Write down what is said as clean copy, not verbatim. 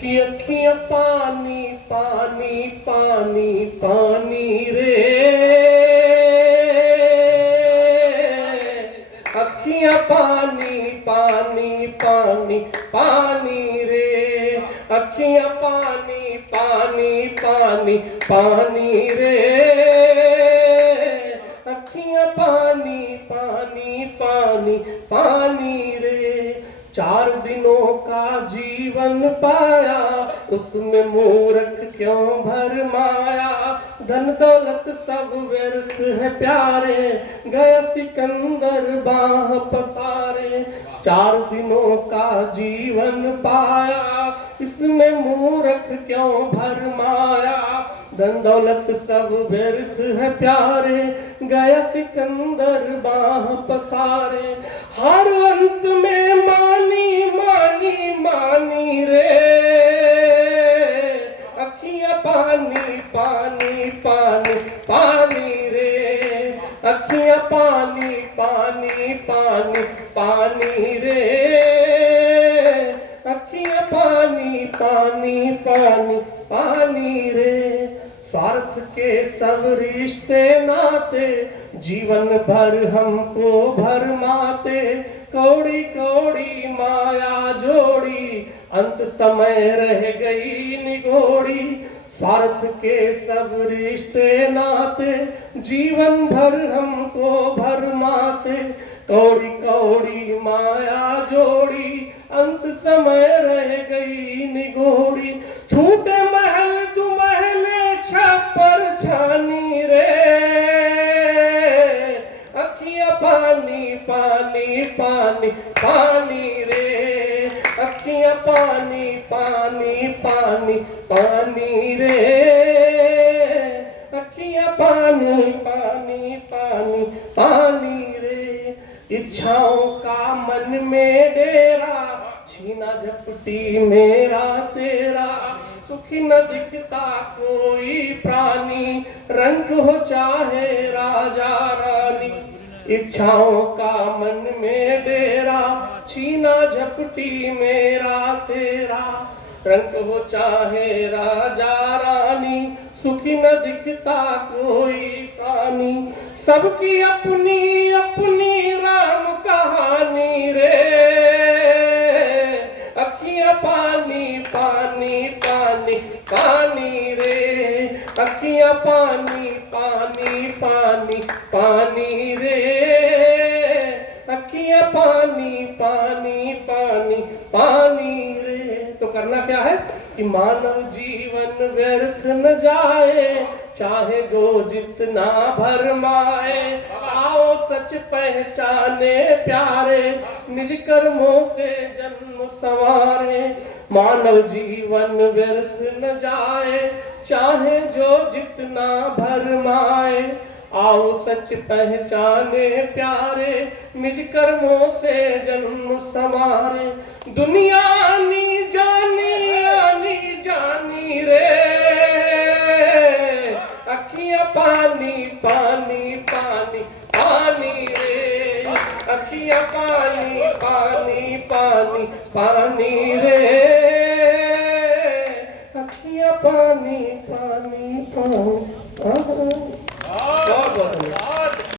कि अखियां पानी पानी पानी पानी रे, अखियां पानी पानी पानी पानी रे, अखियां पानी पानी पानी पानी रे, अखियां पानी पानी पानी पानी रे। 4 दिनों का जीवन पाया, उसमें मूर्ख क्यों भरमाया। धन दौलत सब व्यर्थ है प्यारे, गया सिकंदर बाह पसारे। 4 दिनों का जीवन पाया, इसमें मूर्ख क्यों भरमाया। धन दौलत सब व्यर्थ है प्यारे, गया सिकंदर बाह पसारे। हर अंत में मानी मानी मानी रे, अखियां पानी पानी पानी पानी रे, अखियां पानी पानी पानी पानी रे, अखियां पानी पानी पानी पानी रे। स्वार्थ के सब रिश्ते नाते, जीवन भर हमको भरमाते। कौड़ी कौड़ी माया जोड़ी, अंत समय रह गई निगोड़ी। स्वार्थ के सब रिश्ते नाते, जीवन भर हमको भरमाते। कौड़ी कौड़ी माया जोड़ी, अंत समय रह गई निगोड़ी। छूटे महल दुमहले छप्पर छानी रे, अखियां पानी पानी पानी पानी रे, अखियां पानी पानी पानी पानी रे, अखियां पानी पानी पानी पानी रे। इच्छाओं का मन में डेरा, छीना झपटी मेरा तेरा। सुखी न दिखता कोई प्राणी, रंग हो चाहे राजा रानी। इच्छाओं का मन में डेरा, छीना झपटी मेरा तेरा। रंग हो चाहे राजा रानी, सुखी न दिखता कोई प्राणी। सबकी अपनी अपनी राम कहानी रे, अखियां पानी पानी पानी पानी रे, अखियां पानी पानी पानी पानी रे, अखियां पानी पानी पानी पानी रे। तो करना क्या है कि मानव जीवन व्यर्थ न जाए, चाहे जो जितना भरमाए। आओ सच पहचाने प्यारे, निज कर्मों से जन्म संवारे। मानव जीवन व्यर्थ न जाए, चाहे जो जितना भरमाए। आओ सच पहचाने प्यारे, निज कर्मों से जन्म संवारे। दुनिया आनी जानी आनी जानी रे, अखियां पानी पानी पानी पानी रे, अखियां पानी पानी पानी पानी रे, अखियां पानी पानी पानी।